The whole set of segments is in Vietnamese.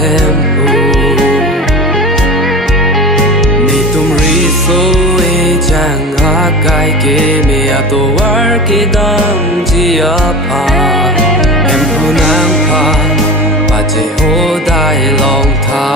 hem hu ni tum ri so e chang ha kai ke me a to war ke dam ji a pa hem hu nang pa pa che ho dai long tha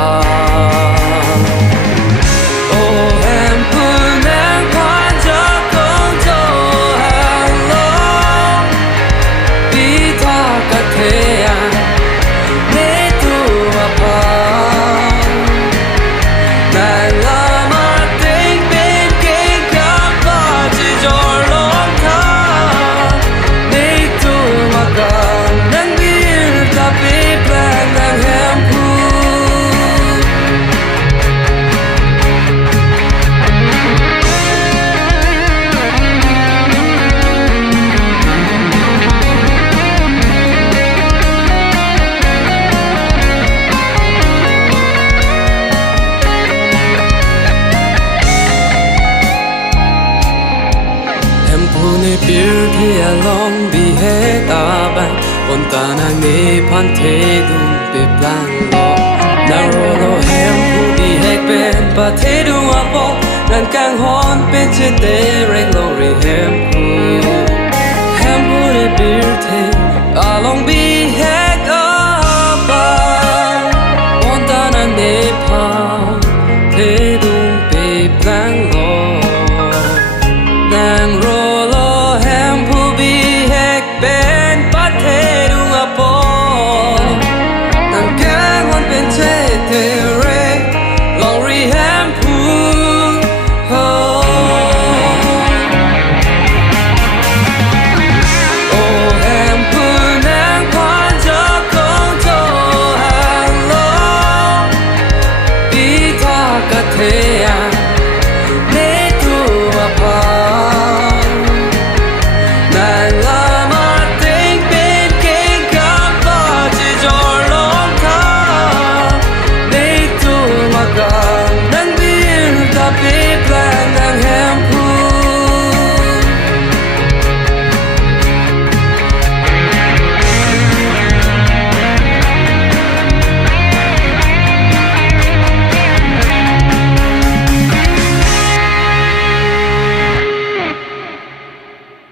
beauty along the head aban ontana ne panthe dum pe plan lo naro lo hem hu di hek pen pa the du apo nan kang hon pe che te reng lo re hem